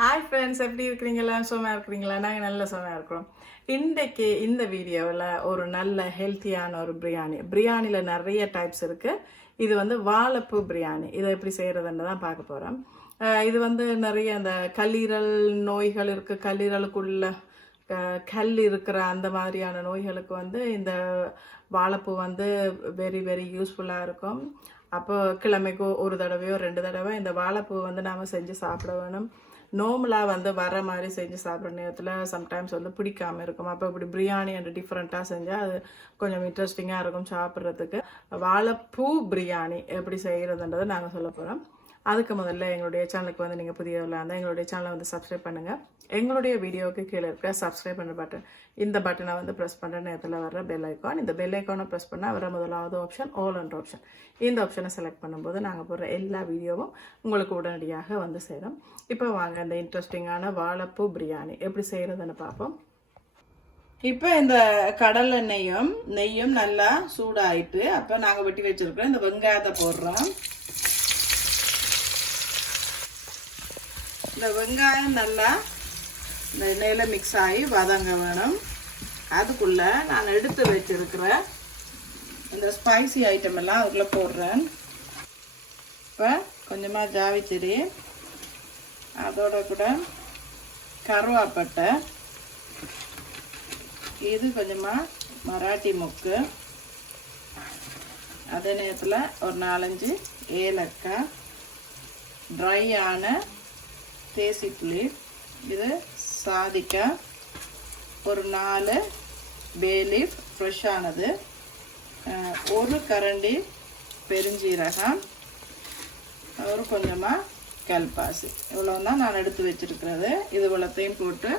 Hi friends, எப்படி இருக்கிறீங்களா? சும்மா இருக்கிறீங்களா? நாங்கள் நல்ல சும்மா இருக்கிறோம். இன்றைக்கு இந்த வீடியோவில் ஒரு நல்ல ஹெல்த்தியான ஒரு பிரியாணியில் நிறைய டைப்ஸ் இருக்குது. இது வந்து வாழைப்பூ பிரியாணி. இதை எப்படி செய்கிறதுன்னு தான் பார்க்க போகிறோம். இது வந்து நிறைய அந்த கல்லீரல் நோய்கள் இருக்குது, கல்லீரலுக்குள்ள கல் இருக்கிற அந்த மாதிரியான நோய்களுக்கு வந்து இந்த வாழைப்பூ வந்து வெரி வெரி யூஸ்ஃபுல்லாக இருக்கும். அப்போ கிழமைக்கோ ஒரு தடவையோ 2 தடவை இந்த வாழைப்பூ வந்து நாம் செஞ்சு சாப்பிட வேணும். நோம்பலாக வந்து வர மாதிரி செஞ்சு சாப்பிட்ற நேரத்தில் சம்டைம்ஸ் வந்து பிடிக்காமல் இருக்கும். அப்போ இப்படி பிரியாணி அண்ட் டிஃப்ரெண்ட்டாக செஞ்சால் அது கொஞ்சம் இன்ட்ரெஸ்டிங்காக இருக்கும் சாப்பிட்றதுக்கு. வாழைப்பூ பிரியாணி எப்படி செய்கிறதுன்றதை நாங்கள் சொல்ல போகிறோம். அதுக்கு முதல்ல எங்களுடைய சேனலுக்கு வந்து நீங்கள் புதியவர்களாக இருந்தால் எங்களுடைய சேனலை வந்து சப்ஸ்கிரைப் பண்ணுங்கள். எங்களுடைய வீடியோவுக்கு கீழே இருக்க சப்ஸ்கிரைப் பண்ணுற பட்டன், இந்த பட்டனை வந்து ப்ரெஸ் பண்ணுற நேரத்தில் வர்ற பெல் ஐக்கான், இந்த பெல் ஐக்கானை ப்ரெஸ் பண்ணால் வர முதலாவது ஆப்ஷன் ஆல் என்ற ஆப்ஷன். இந்த ஆப்ஷனை செலக்ட் பண்ணும்போது நாங்கள் போடுற எல்லா வீடியோவும் உங்களுக்கு உடனடியாக வந்து சேரும். இப்போ வாங்க இந்த இன்ட்ரெஸ்டிங்கான வாழைப்பூ பிரியாணி எப்படி செய்கிறதுன்னு பார்ப்போம். இப்போ இந்த கடலை நெய்யும் நல்லா சூடாயிட்டு அப்போ நாங்கள் வெட்டி வச்சுருக்கோம் இந்த வெங்காயத்தை போடுறோம். இந்த வெங்காயம் நல்லா இந்த எண்ணெயில் மிக்ஸ் ஆகி வதங்க வேணும். அதுக்குள்ளே நான் எடுத்து வச்சிருக்கிற இந்த ஸ்பைசி ஐட்டம் எல்லாம் அதுக்குள்ளே போடுறேன். இப்போ கொஞ்சமாக ஜாவிச்செடி, அதோட கூட கருவாப்பட்டை, இது கொஞ்சமாக மராட்டி மொக்கு, அதே நேரத்தில் ஒரு 4-5 ஏலக்காய், ட்ரையான தேசிப்புளி, இது சாதிக்காய், ஒரு 4 பே லீஃப் ஃப்ரெஷ்ஷானது, ஒரு கரண்டி பெருஞ்சீரகம், ஒரு கொஞ்சமாக கல்பாசி. இவ்வளோ தான் நான் எடுத்து வச்சுருக்கிறது. இது இவ்வளோத்தையும் போட்டு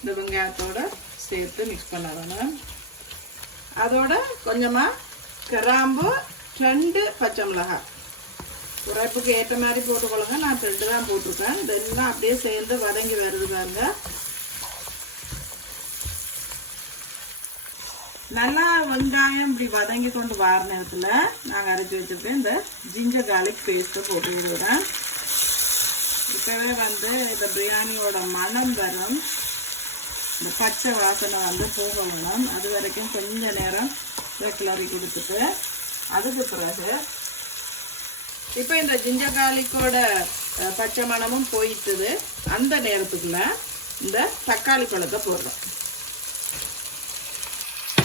இந்த வெங்காயத்தோடு சேர்த்து மிக்ஸ் பண்ண வேணும். அதோட கொஞ்சமாக கிராம்பு, 2 பச்சை மிளகாய் உரைப்புக்கு ஏற்ற மாதிரி போட்டுக்கொள்ளுங்க. நான் 2 தான் போட்டிருக்கேன். இதெல்லாம் அப்படியே சேர்ந்து வதங்கி வருது பாருங்க. நல்லா வெங்காயம் இப்படி வதங்கி கொண்டு வர நேரத்தில் நாங்கள் அரைச்சி வச்சுருக்கேன் இந்த ஜிஞ்சர் கார்லிக் பேஸ்ட்டை போட்டு விடுறேன். இப்போவே வந்து இந்த பிரியாணியோட மணம் வரும், இந்த பச்சை வாசனை வந்து போக வேணும். அது வரைக்கும் கொஞ்ச நேரம் கிளறி கொடுத்துட்டு அதுக்கு பிறகு இப்போ இந்த ஜிஞ்சர் கார்லிக்கோட பச்சை மணமும் போயிட்டுது. அந்த நேரத்துக்குள்ள இந்த தக்காளி பழத்தை போடுறோம்.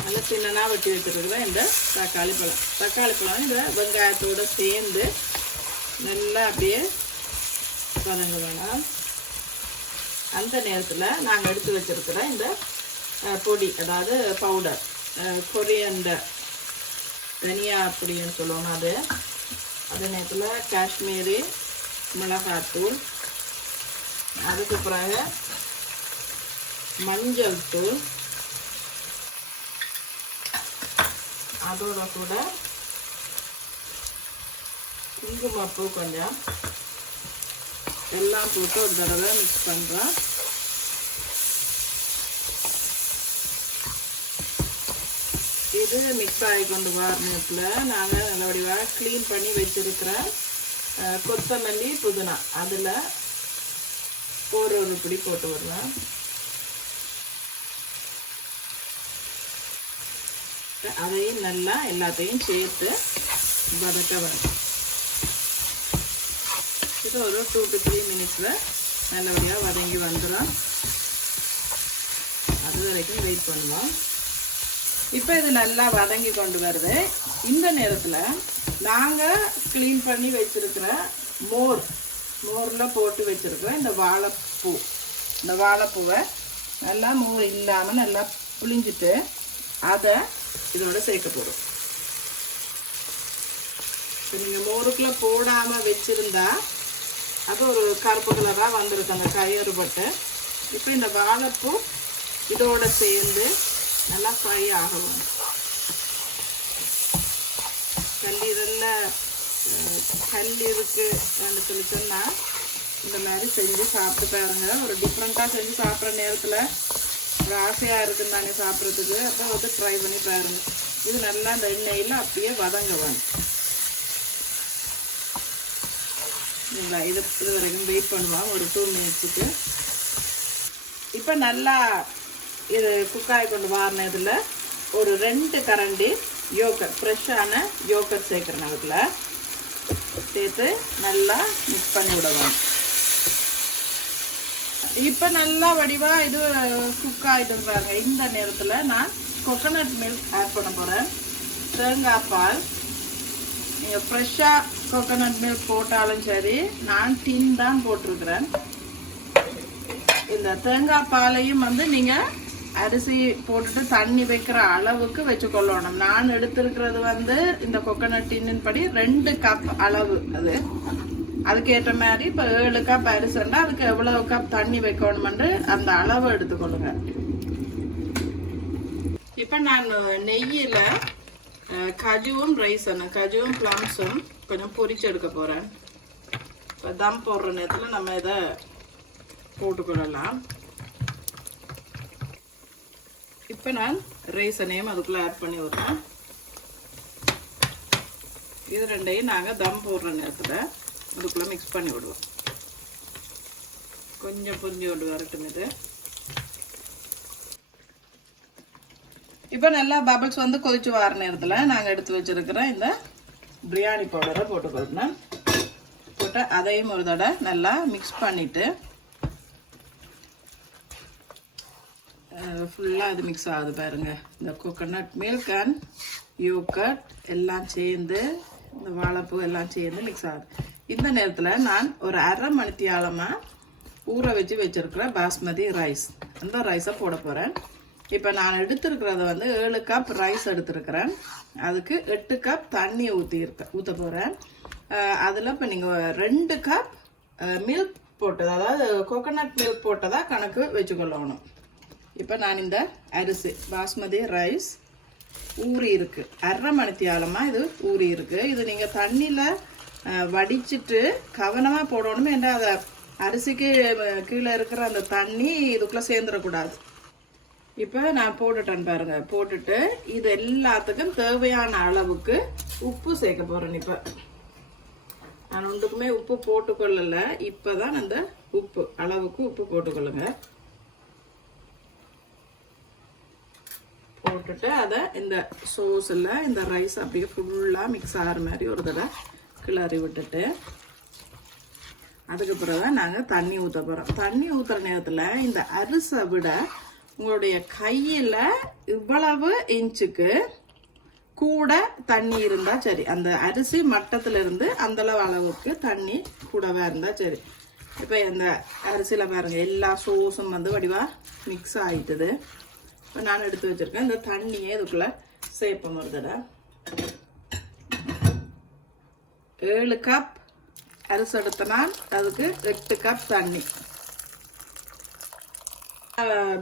நல்லா சின்னனா வெட்டி வச்சுருக்குற இந்த தக்காளி பழம் இந்த வெங்காயத்தோடு சேர்ந்து நல்லா அப்படியே வதங்க வேணாம். அந்த நேரத்தில் நாங்கள் எடுத்து வச்சுருக்கிற இந்த பொடி, அதாவது பவுடர், கொரியண்டர், தனியா அப்படின்னு சொல்லுவோம், அதே நேரத்தில் காஷ்மீரி மிளகாத்தூள், அதுக்கு பிறகு மஞ்சள் தூள், அதோட கூட குங்குமப்பூ கொஞ்சம், எல்லாம் போட்டு ஒரு தடவை மிக்ஸ் பண்ணுறோம். இது மிக்ஸ் ஆகி கொண்டு வர நேரத்தில் நாங்கள் நல்லபடியாக க்ளீன் பண்ணி வச்சுருக்கிற கொத்தமல்லி, புதினா அதில் ஒரு பிடி போட்டு வரலாம். அதையும் நல்லா எல்லாத்தையும் சேர்த்து வதக்க வரும். இது ஒரு 2 to 3 மினிட்ஸில் நல்லபடியாக வதங்கி வந்துடும். அது வரைக்கும் வெயிட் பண்ணுவோம். இப்போ இது நல்லா வதங்கி கொண்டு வருது. இந்த நேரத்தில் நாங்கள் க்ளீன் பண்ணி வச்சுருக்கிற மோரில் போட்டு வச்சுருக்கிற இந்த வாழைப்பூவை நல்லா மோர் இல்லாமல் நல்லா புளிஞ்சிட்டு அதை இதோட சேர்க்க போகிறோம். இப்போ நீங்கள் மோருக்குள்ளே போடாமல் வச்சுருந்தா அது ஒரு கருப்பு கலராக வந்திருக்கு அந்த கயிறுபட்டு. இப்போ இந்த வாழைப்பூ இதோட சேர்ந்து நல்லா ஃப்ரை ஆகும். கல்லீரலில் கல் இருக்குன்னு சொல்லி சொன்னால் இந்த மாதிரி செஞ்சு சாப்பிட்டு பாருங்க. ஒரு டிஃப்ரெண்ட்டாக செஞ்சு சாப்பிட்ற நேரத்தில் ஒரு ஆசையாக இருக்குன்னு தானே சாப்பிட்றதுக்கு. அப்போ வந்து ட்ரை பண்ணி பாருங்க. இது நல்லா அந்த எண்ணெயில் அப்படியே வதங்க வேணும். இது வரைக்கும் வெயிட் பண்ணுவோம் ஒரு 2 மினிட்ஸுக்கு. இப்போ நல்லா இது குக்காய் கொண்டு வாரினதில் ஒரு 2 கரண்டி யோகர்ட், ஃப்ரெஷ்ஷான யோகர்ட் சேர்க்குறேன். அதுக்குள்ள சேர்த்து நல்லா மிக்ஸ் பண்ணி விடுவோம். இப்போ நல்லா வடிவாக இது குக் ஆகிட்டுருக்காங்க. இந்த நேரத்தில் நான் கோகோனட் மில்க் ஆட் பண்ண போகிறேன். தேங்காய் பால், நீங்கள் ஃப்ரெஷ்ஷாக கோகோனட் மில்க் போட்டாலும் சரி, நான் டின் தான் போட்டிருக்கிறேன். இந்த தேங்காய் பாலையும் வந்து நீங்கள் அரிசி போட்டுட்டு தண்ணி வைக்கிற அளவுக்கு வச்சுக்கொள்ளணும். நான் எடுத்திருக்கிறது வந்து இந்த கோகோனட் டின்னின் படி 2 கப் அளவு. அதுக்கேற்ற மாதிரி இப்போ 7 கப் அரிசின்னா அதுக்கு எவ்வளவு கப் தண்ணி வைக்கணுமென்று அந்த அளவு எடுத்துக்கொள்ளுங்க. இப்போ நான் நெய்யில் கஜுவும் கஜுவும் பிளம்ஸும் கொஞ்சம் பொரிச்சு எடுக்க போகிறேன். இப்போ தம் போடுற நேரத்தில் நம்ம இதை போட்டுக்கொள்ளலாம். இப்போ நான் ரைசனையும் அதுக்குள்ளே ஆட் பண்ணி விடுறேன். இது ரெண்டையும் நாங்கள் தம் போடுற நேரத்தில் அதுக்குள்ளே மிக்ஸ் பண்ணி விடுவோம். கொஞ்சம் புரிஞ்சு கொண்டு வரட்டும். இது இப்போ நல்லா பபிள்ஸ் வந்து கொதிச்சு வர நேரத்தில் நாங்கள் எடுத்து வச்சிருக்கிற இந்த பிரியாணி பவுடரை போட்டுக்கொள்ளணும். போட்டு அதையும் ஒரு தடவை நல்லா மிக்ஸ் பண்ணிட்டு ஃபுல்லாக இது மிக்ஸ் ஆகுது பாருங்க. இந்த கோகோனட் மில்க் அண்ட் யோகர்ட் எல்லாம் சேர்ந்து, இந்த வாழைப்பூ எல்லாம் சேர்ந்து மிக்ஸ் ஆகுது. இந்த நேரத்தில் நான் ஒரு அரை மணித்தியாலமாக ஊற வச்சு வச்சிருக்கிற பாஸ்மதி ரைஸ், அந்த ரைஸை போட போகிறேன். இப்போ நான் எடுத்துருக்கிறது வந்து 7 கப் ரைஸ் எடுத்துருக்கிறேன். அதுக்கு 8 கப் தண்ணி ஊற்ற போகிறேன். அதில் இப்போ நீங்கள் 2 கப் மில்க் போட்டது, அதாவது கோகோனட் மில்க் போட்டதா கணக்கு வச்சுக்கொள்ளணும். இப்போ நான் இந்த அரிசி பாஸ்மதி ரைஸ் ஊறி இருக்கு, அரை மணித்தியாலமாக இது ஊறி இருக்கு. இது நீங்கள் தண்ணியில் வடிச்சிட்டு கவனமாக போடணும். ஏன்னா அதை அரிசிக்கு கீழே இருக்கிற அந்த தண்ணி இதுக்குள்ளே சேர்ந்துடக்கூடாது. இப்போ நான் போட்டுட்டேன் பாருங்க. போட்டுட்டு இது எல்லாத்துக்கும் தேவையான அளவுக்கு உப்பு சேர்க்க போகிறேன். இப்போ நான் ஒன்றுக்குமே உப்பு போட்டுக்கொள்ளலை. இப்போ தான் அந்த உப்பு அளவுக்கு உப்பு போட்டுக்கொள்ளுங்க. போட்டுட்டு அதை இந்த சோஸில் இந்த ரைஸ் அப்படியே ஃபுல்லாக மிக்ஸ் ஆகிற மாதிரி ஒரு தடவை கிளறி விட்டுட்டு அதுக்கு பிறகு தான் நாங்கள் தண்ணி ஊற்ற போகிறோம். தண்ணி ஊற்றுற நேரத்தில் இந்த அரிசை விட உங்களுடைய கையில் இவ்வளவு இன்ச்சுக்கு கூட தண்ணி இருந்தால் சரி. அந்த அரிசி மட்டத்திலிருந்து அந்தளவு அளவுக்கு தண்ணி கூடவே இருந்தால் சரி. இப்போ இந்த அரிசியில் பாருங்கள் எல்லா சோஸும் வந்து வடிவாக மிக்ஸ் ஆகிட்டுது. இப்போ நான் எடுத்து வச்சுருக்கேன். இந்த தண்ணியே இதுக்குள்ளே சேர்ப்போம். ஒரு தடவை 7 கப் அரிசி எடுத்தனால் அதுக்கு 8 கப் தண்ணி.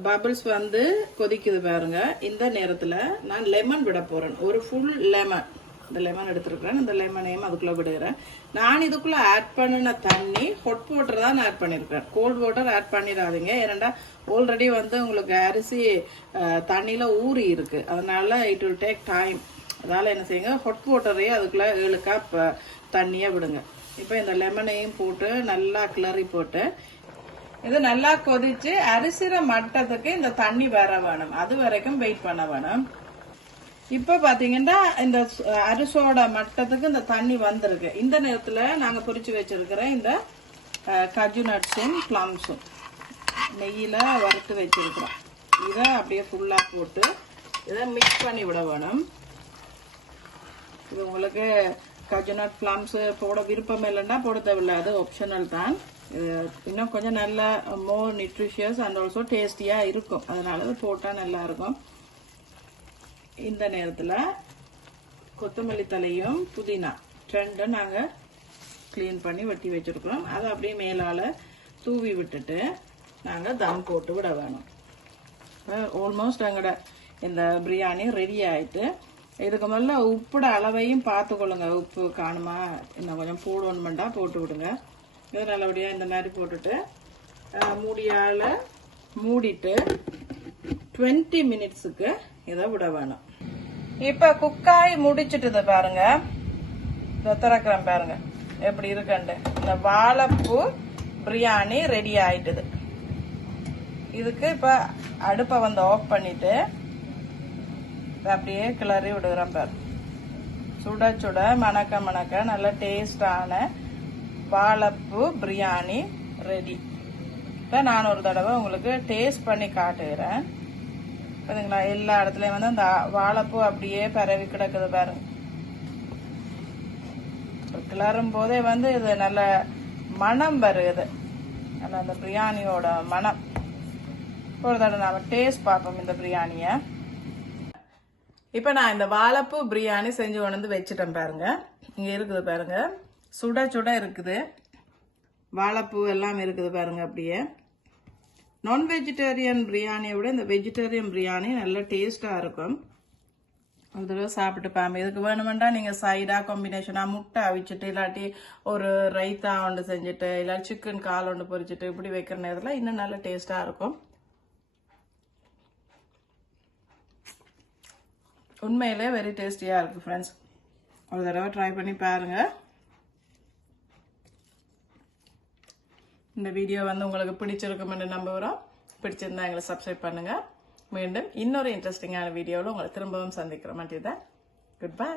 பபிள்ஸ் வந்து கொதிக்குது பாருங்க. இந்த நேரத்தில் நான் லெமன் விட போகிறேன். ஒரு ஃபுல் லெமன், இந்த லெமன் எடுத்துருக்கிறேன். இந்த லெமனையும் அதுக்குள்ளே விடுகிறேன். நான் இதுக்குள்ளே ஆட் பண்ணின தண்ணி ஹாட் வாட்டர் தான் ஆட் பண்ணியிருக்கிறேன். கோல்ட் வாட்டர் ஆட் பண்ணிடாதீங்க. ஏன்னா ஆல்ரெடி வந்து உங்களுக்கு அரிசி தண்ணியில் ஊறி இருக்குது. அதனால் இட் வில் டேக் டைம். அதனால் என்ன செய்யுங்க, ஹாட் வாட்டரையே அதுக்குள்ளே 7 கப் தண்ணியை விடுங்க. இப்போ இந்த லெமனையும் போட்டு நல்லா கிளறி போட்டு இது நல்லா கொதிச்சு அரிசிற மட்டத்துக்கு இந்த தண்ணி வர வேணும். அது வரைக்கும் வெயிட் பண்ண வேணும். இப்போ பார்த்தீங்கன்னா இந்த அரிசோட மட்டத்துக்கு இந்த தண்ணி வந்திருக்கு. இந்த நேரத்தில் நாங்கள் பொரிச்சு வச்சிருக்கிற இந்த கஜு நட்ஸும் பிளம்ஸும் நெய்யில் வறுத்து வச்சிருக்கிறோம். இதை அப்படியே ஃபுல்லாக போட்டு இதை மிக்ஸ் பண்ணி விட வேணும். இது உங்களுக்கு கஜுநட் பிளம்ஸ் போட விருப்பம் இல்லைன்னா போட தேவையில்லை, அது ஆப்ஷனல் தான். இன்னும் கொஞ்சம் நல்லா மோர் நியூட்ரிஷியஸ் அண்ட் ஆல்சோ டேஸ்டியாக இருக்கும். அதனால அது போட்டால் நல்லா இருக்கும். இந்த நேரத்தில் கொத்தமல்லி தலையும் புதினா ரெண்டும் நாங்கள் க்ளீன் பண்ணி வெட்டி வச்சுருக்கிறோம். அதை அப்படியே மேலால் தூவி விட்டுட்டு நாங்கள் தம் போட்டு விட வேணும். ஆல்மோஸ்ட் எங்களோட இந்த பிரியாணி ரெடி ஆகிட்டு, இதுக்கு முதல்ல உப்போட அளவையும் பார்த்துக்கொள்ளுங்க. உப்பு காணுமா, இன்னும் கொஞ்சம் போடணுமெண்டா போட்டு விடுங்க. இது நல்லபடியாக இந்த மாதிரி போட்டுட்டு மூடியால் மூடிட்டு 20 மினிட்ஸுக்கு இதை விட வேணும். இப்போ குக்காய் முடிச்சுட்டுது பாருங்க. இதை திறக்கிறேன் பாருங்க. எப்படி இருக்குண்டு. இந்த வாழைப்பூ பிரியாணி ரெடி ஆயிட்டுது. இதுக்கு இப்ப அடுப்பை வந்து ஆஃப் பண்ணிட்டு அப்படியே கிளறி விடுகிறேன் பாரு. சுட சுட மணக்க மணக்க நல்ல டேஸ்டான வாழைப்பூ பிரியாணி ரெடி. இப்போ நான் ஒரு தடவை உங்களுக்கு டேஸ்ட் பண்ணி காட்டுகிறேன். பாருங்களா, எல்லா இடத்துலயும் வந்து அந்த வாழைப்பூ அப்படியே பரவி கிடக்குது பாருங்க. கிளறும் போதே வந்து இது நல்ல மனம் வருது, நல்ல அந்த பிரியாணியோட மனம். ஒரு தடவை நாம டேஸ்ட் பார்ப்போம் இந்த பிரியாணிய. இப்ப நான் இந்த வாழைப்பூ பிரியாணி செஞ்சு கொண்டு வந்து வச்சுட்டேன் பாருங்க. இங்க இருக்குது பாருங்க, சுட சுட இருக்குது, வாழைப்பூ எல்லாம் இருக்குது பாருங்க. அப்படியே நான் வெஜிடேரியன் பிரியாணியை விட இந்த வெஜிடேரியன் பிரியாணி நல்ல டேஸ்டா இருக்கும். ஒரு தடவை சாப்பிட்டு பாருங்க. இதுக்கு வேணுமெண்டா நீங்க சைடா காம்பினேஷனா முட்டை அவிச்சிட்டு இல்லாட்டி ஒரு ரைத்தா ஒன்று செஞ்சுட்டு இல்லாட்டி சிக்கன் கால் ஒன்று பொரிச்சிட்டு இப்படி வைக்கிற நேரத்தில் இன்னும் நல்ல டேஸ்டா இருக்கும். உண்மையிலே வெரி டேஸ்டியா இருக்கு ஃப்ரெண்ட்ஸ். ஒரு தடவை ட்ரை பண்ணி பாருங்க. இந்த வீடியோ வந்து உங்களுக்கு பிடிச்சிருக்கும்னு நம்புகிறோம். பிடிச்சிருந்தா எங்களை சப்ஸ்கிரைப் பண்ணுங்க. மீண்டும் இன்னொரு இன்ட்ரெஸ்டிங்கான வீடியோவில் உங்களை திரும்பவும் சந்திக்கிறோம். Good bye.